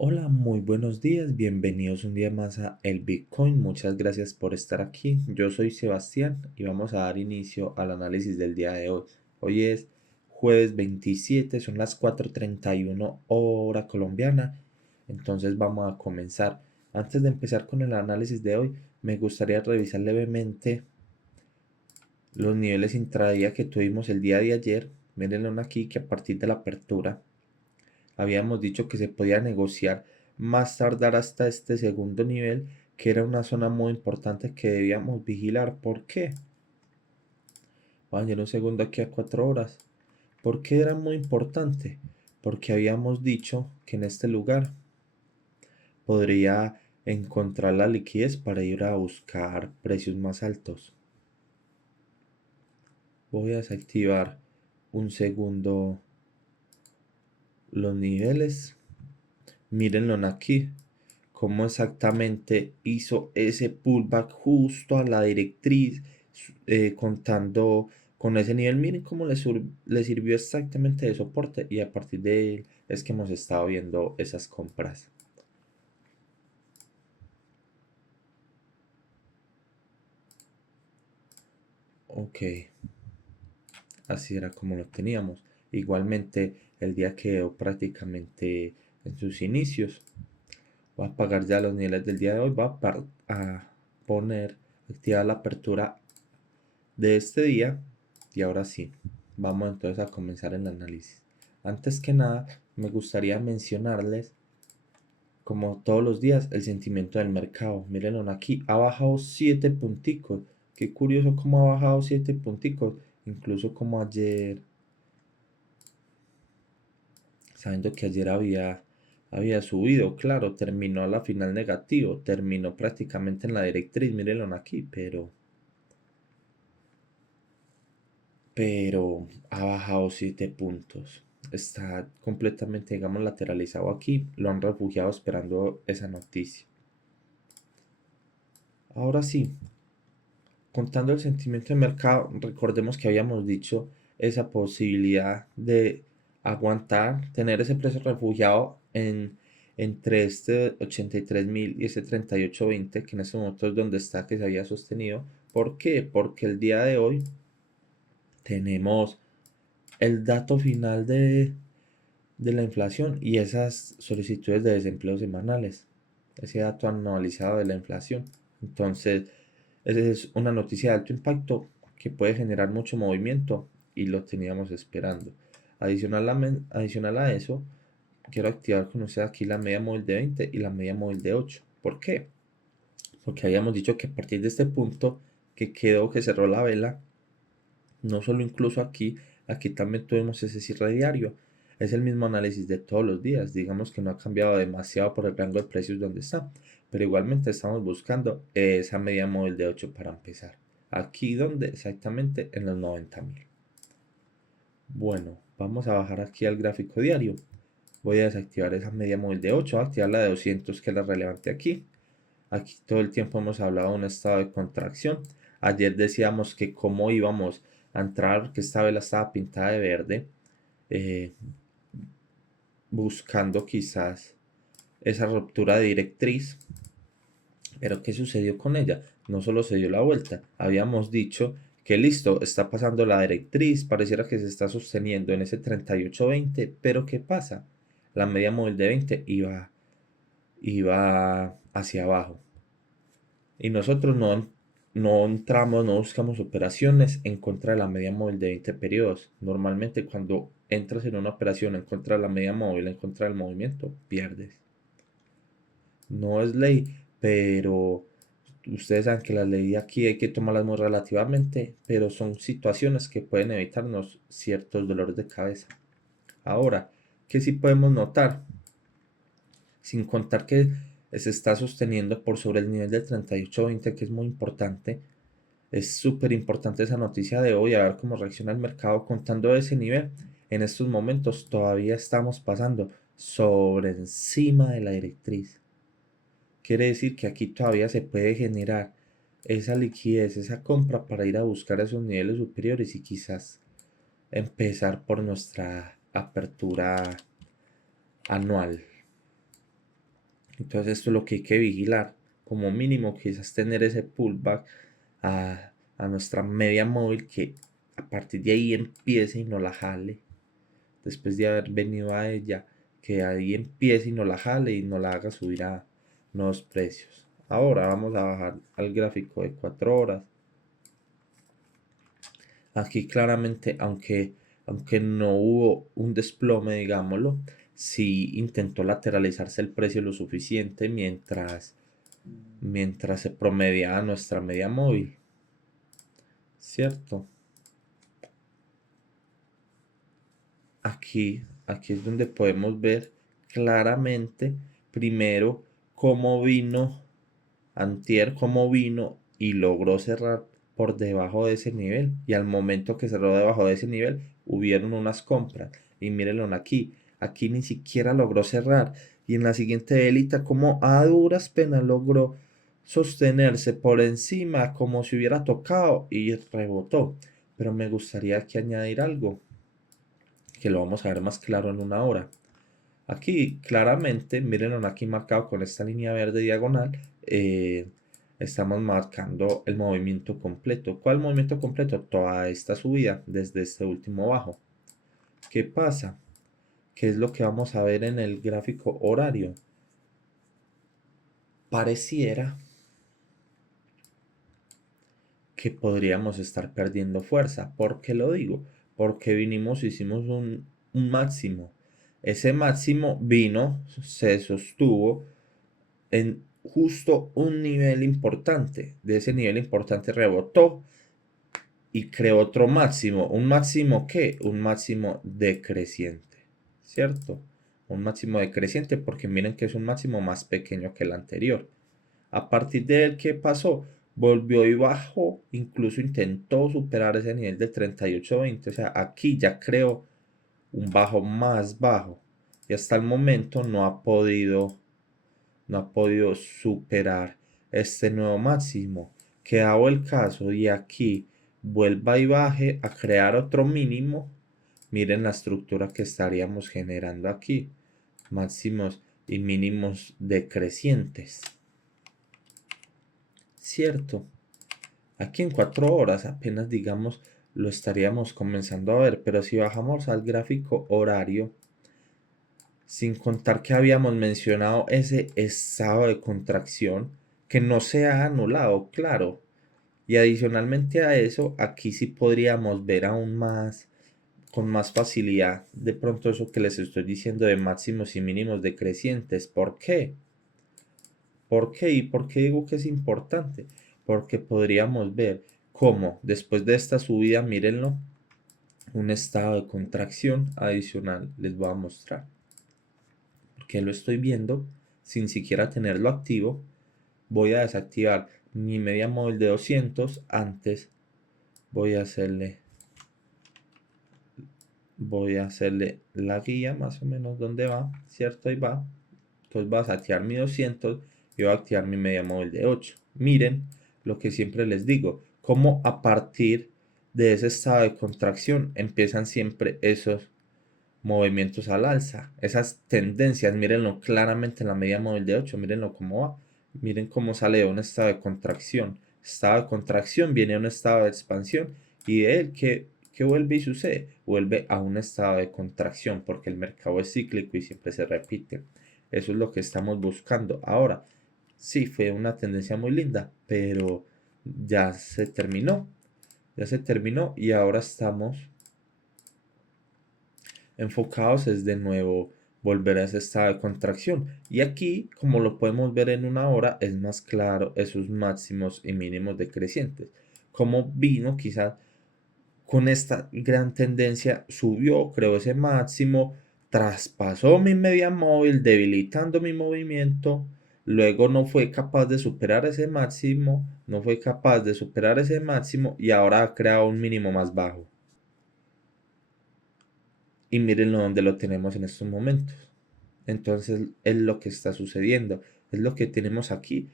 Hola, muy buenos días, bienvenidos un día más a El Bitcoin, muchas gracias por estar aquí. Yo soy Sebastián y vamos a dar inicio al análisis del día de hoy. Hoy es jueves 27, son las 4:31 hora colombiana, entonces vamos a comenzar. Antes de empezar con el análisis de hoy, me gustaría revisar levemente los niveles intradía que tuvimos el día de ayer. Mírenlo aquí que a partir de la apertura habíamos dicho que se podía negociar más tardar hasta este segundo nivel, que era una zona muy importante que debíamos vigilar. ¿Por qué? Vamos a ir un segundo aquí a 4 horas. ¿Por qué era muy importante? Porque habíamos dicho que en este lugar podría encontrar la liquidez para ir a buscar precios más altos. Voy a desactivar un segundo los niveles. Mírenlo aquí, cómo exactamente hizo ese pullback justo a la directriz, contando con ese nivel. Miren cómo le sirvió exactamente de soporte y a partir de él es que hemos estado viendo esas compras. Ok, así era como lo teníamos. Igualmente el día quedó prácticamente en sus inicios. Voy a apagar ya los niveles del día de hoy. Voy a poner, activar la apertura de este día. Y ahora sí, vamos entonces a comenzar el análisis. Antes que nada, me gustaría mencionarles, como todos los días, el sentimiento del mercado. Mírenlo aquí, ha bajado 7 punticos. Qué curioso cómo ha bajado 7 punticos. Incluso como ayer, sabiendo que ayer había subido, claro, terminó a la final negativo, terminó prácticamente en la directriz, mírenlo aquí, pero ha bajado 7 puntos. Está completamente, digamos, lateralizado aquí. Lo han refugiado esperando esa noticia. Ahora sí, contando el sentimiento de mercado, recordemos que habíamos dicho esa posibilidad de aguantar, tener ese precio refugiado entre este 83.000 y ese 38.20, que en ese momento es donde está, que se había sostenido. ¿Por qué? Porque el día de hoy tenemos el dato final de la inflación y esas solicitudes de desempleo semanales, ese dato anualizado de la inflación. Entonces, esa es una noticia de alto impacto que puede generar mucho movimiento y lo teníamos esperando. Adicional a eso, quiero activar con usted aquí la media móvil de 20 y la media móvil de 8. ¿Por qué? Porque habíamos dicho que a partir de este punto que cerró la vela, no solo incluso aquí también tuvimos ese cierre diario. Es el mismo análisis de todos los días. Digamos que no ha cambiado demasiado por el rango de precios donde está. Pero igualmente estamos buscando esa media móvil de 8 para empezar. Aquí donde exactamente en los 90.000. Bueno, vamos a bajar aquí al gráfico diario. Voy a desactivar esa media móvil de 8, activar la de 200 que es la relevante aquí. Aquí todo el tiempo hemos hablado de un estado de contracción. Ayer decíamos que cómo íbamos a entrar, que esta vela estaba pintada de verde, eh, buscando quizás esa ruptura de directriz. Pero ¿qué sucedió con ella? No solo se dio la vuelta, habíamos dicho que listo, está pasando la directriz, pareciera que se está sosteniendo en ese 38.20, pero ¿qué pasa? La media móvil de 20 iba hacia abajo. Y nosotros no entramos, no buscamos operaciones en contra de la media móvil de 20 periodos. Normalmente cuando entras en una operación en contra de la media móvil, en contra del movimiento, pierdes. No es ley, pero ustedes saben que la ley aquí hay que tomarlas muy relativamente, pero son situaciones que pueden evitarnos ciertos dolores de cabeza. Ahora, ¿qué sí podemos notar? Sin contar que se está sosteniendo por sobre el nivel del 38.20, que es muy importante. Es súper importante esa noticia de hoy, a ver cómo reacciona el mercado contando ese nivel. En estos momentos todavía estamos pasando sobre encima de la directriz. Quiere decir que aquí todavía se puede generar esa liquidez, esa compra para ir a buscar esos niveles superiores y quizás empezar por nuestra apertura anual. Entonces esto es lo que hay que vigilar. Como mínimo quizás tener ese pullback a nuestra media móvil que a partir de ahí empiece y no la jale. Después de haber venido a ella, que ahí empiece y no la jale y no la haga subir a nuevos precios. Ahora vamos a bajar al gráfico de 4 horas. Aquí claramente, aunque no hubo un desplome, digámoslo, sí intentó lateralizarse el precio lo suficiente mientras se promediaba nuestra media móvil, ¿cierto? Aquí es donde podemos ver claramente primero cómo vino antier, cómo vino y logró cerrar por debajo de ese nivel, y al momento que cerró debajo de ese nivel hubieron unas compras, y mírenlo aquí ni siquiera logró cerrar, y en la siguiente velita como a duras penas logró sostenerse por encima como si hubiera tocado y rebotó. Pero me gustaría aquí añadir algo que lo vamos a ver más claro en una hora. Aquí claramente, miren aquí marcado con esta línea verde diagonal, estamos marcando el movimiento completo. ¿Cuál movimiento completo? Toda esta subida desde este último bajo. ¿Qué pasa? ¿Qué es lo que vamos a ver en el gráfico horario? Pareciera que podríamos estar perdiendo fuerza. ¿Por qué lo digo? Porque hicimos un máximo. Ese máximo vino, se sostuvo en justo un nivel importante. De ese nivel importante rebotó y creó otro máximo. ¿Un máximo qué? Un máximo decreciente, ¿cierto? Un máximo decreciente porque miren que es un máximo más pequeño que el anterior. A partir de él, ¿qué pasó? Volvió y bajó, incluso intentó superar ese nivel de 38.20. O sea, aquí ya creó un bajo más bajo y hasta el momento no ha podido superar este nuevo máximo. Que dado el caso y aquí vuelva y baje a crear otro mínimo, miren la estructura que estaríamos generando aquí. Máximos y mínimos decrecientes. Cierto. Aquí en 4 horas apenas digamos lo estaríamos comenzando a ver, pero si bajamos al gráfico horario, sin contar que habíamos mencionado ese estado de contracción que no se ha anulado, claro. Y adicionalmente a eso, aquí sí podríamos ver aún más, con más facilidad, de pronto eso que les estoy diciendo de máximos y mínimos decrecientes. ¿Por qué? ¿Por qué? ¿Y por qué digo que es importante? Porque podríamos ver cómo después de esta subida, mírenlo, un estado de contracción adicional les voy a mostrar. Porque lo estoy viendo sin siquiera tenerlo activo. Voy a desactivar mi media móvil de 200. Antes voy a hacerle la guía más o menos donde va, ¿cierto? Ahí va. Entonces voy a activar mi 200 y voy a activar mi media móvil de 8. Miren lo que siempre les digo, cómo a partir de ese estado de contracción empiezan siempre esos movimientos al alza, esas tendencias. Mírenlo claramente en la media móvil de 8, mírenlo cómo va. Miren cómo sale de un estado de contracción. Estado de contracción viene a un estado de expansión y de él que vuelve y sucede, vuelve a un estado de contracción porque el mercado es cíclico y siempre se repite. Eso es lo que estamos buscando. Ahora, sí, fue una tendencia muy linda, pero ya se terminó. Ya se terminó y ahora estamos enfocados es de nuevo volver a ese estado de contracción. Y aquí, como lo podemos ver en una hora, es más claro esos máximos y mínimos decrecientes. Como vino quizás con esta gran tendencia, subió, creó ese máximo, traspasó mi media móvil, debilitando mi movimiento. Luego no fue capaz de superar ese máximo, no fue capaz de superar ese máximo y ahora ha creado un mínimo más bajo. Y mírenlo donde lo tenemos en estos momentos. Entonces es lo que está sucediendo, es lo que tenemos aquí,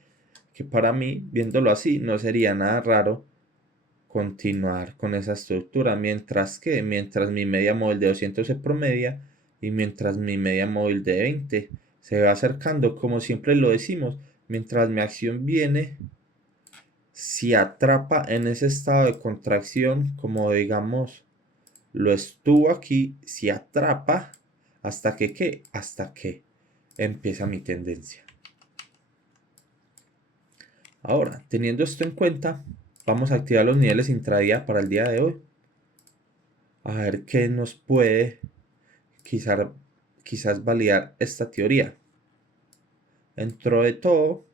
que para mí, viéndolo así, no sería nada raro continuar con esa estructura, mientras mi media móvil de 200 se promedia y mientras mi media móvil de 20 se va acercando, como siempre lo decimos, mientras mi acción viene, si atrapa en ese estado de contracción, como digamos, lo estuvo aquí, si atrapa, hasta que, ¿qué? Hasta que empieza mi tendencia. Ahora, teniendo esto en cuenta, vamos a activar los niveles intradía para el día de hoy. A ver qué nos puede quizás validar esta teoría. Dentro de todo,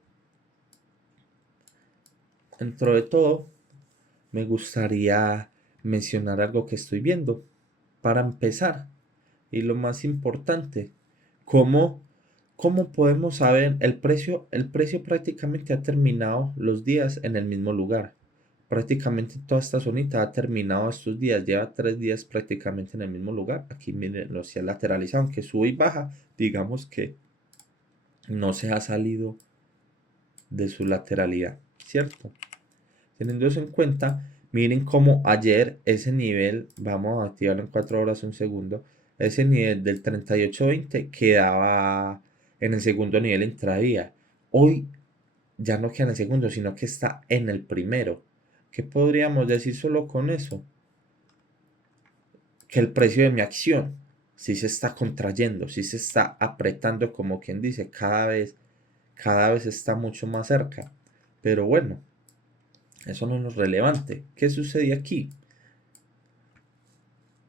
me gustaría mencionar algo que estoy viendo. Para empezar, y lo más importante, ¿cómo, cómo podemos saber el precio? El precio prácticamente ha terminado los días en el mismo lugar. Prácticamente toda esta zonita ha terminado estos días, lleva 3 días prácticamente en el mismo lugar. Aquí miren, no se ha lateralizado, aunque sube y baja, digamos que no se ha salido de su lateralidad, ¿cierto? Teniendo eso en cuenta, miren cómo ayer ese nivel, vamos a activarlo en 4 horas un segundo, ese nivel del 38.20 quedaba en el segundo nivel intradía. Hoy ya no queda en el segundo, sino que está en el primero. ¿Qué podríamos decir solo con eso? Que el precio de mi acción sí se está contrayendo, sí se está apretando, como quien dice, cada vez está mucho más cerca. Pero bueno, eso no es lo relevante. ¿Qué sucede aquí?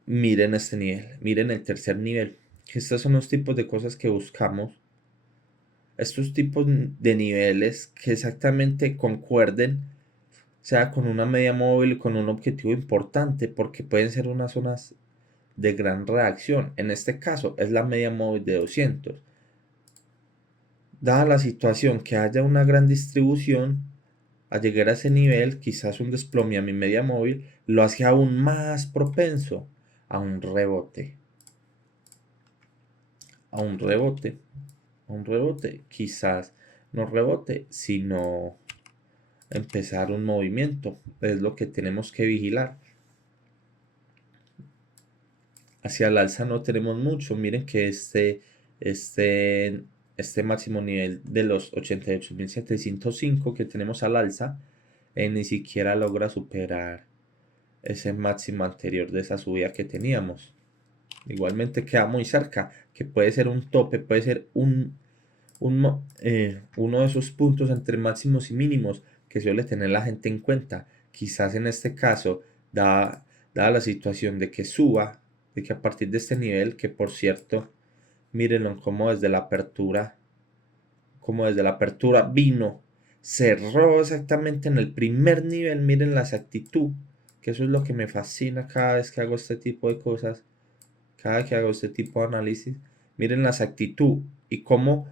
Miren este nivel, miren el tercer nivel. Que estos son los tipos de cosas que buscamos. Estos tipos de niveles que exactamente concuerden, sea con una media móvil, con un objetivo importante, porque pueden ser unas zonas de gran reacción. En este caso es la media móvil de 200. Dada la situación que haya una gran distribución, a llegar a ese nivel, quizás un desplome a mi media móvil lo hace aún más propenso a un rebote. A un rebote. A un rebote. Quizás no rebote, sino empezar un movimiento. Es lo que tenemos que vigilar. Hacia el alza no tenemos mucho. Miren que este máximo nivel de los 88.705 que tenemos al alza, ni siquiera logra superar ese máximo anterior de esa subida que teníamos. Igualmente queda muy cerca, que puede ser un tope, puede ser uno de esos puntos entre máximos y mínimos que suele tener la gente en cuenta. Quizás en este caso, dada la situación de que suba, de que a partir de este nivel, que por cierto, mírenlo como desde la apertura vino, cerró exactamente en el primer nivel. Miren la exactitud, que eso es lo que me fascina cada vez que hago este tipo de cosas, cada que hago este tipo de análisis. Miren la exactitud y cómo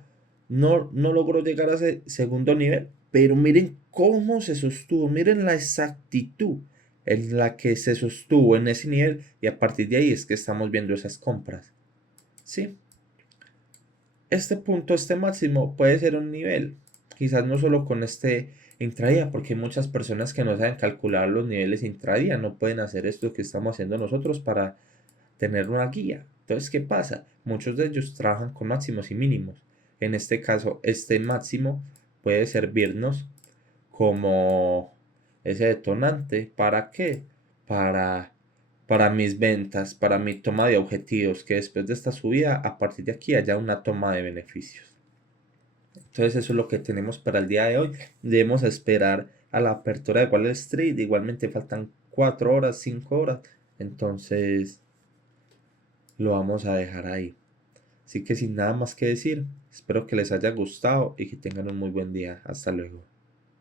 no logró llegar a ese segundo nivel, pero miren cómo se sostuvo, miren la exactitud en la que se sostuvo en ese nivel, y a partir de ahí es que estamos viendo esas compras. ¿Sí? Este punto, este máximo, puede ser un nivel, quizás no solo con este intradía, porque hay muchas personas que no saben calcular los niveles intradía, no pueden hacer esto que estamos haciendo nosotros para tener una guía. Entonces, ¿qué pasa? Muchos de ellos trabajan con máximos y mínimos. En este caso, este máximo puede servirnos como ese detonante. ¿Para qué? Para, para mis ventas, para mi toma de objetivos, que después de esta subida, a partir de aquí haya una toma de beneficios. Entonces eso es lo que tenemos para el día de hoy. Debemos esperar a la apertura de Wall Street. Igualmente faltan 4 horas, 5 horas. Entonces lo vamos a dejar ahí. Así que sin nada más que decir, espero que les haya gustado y que tengan un muy buen día. Hasta luego.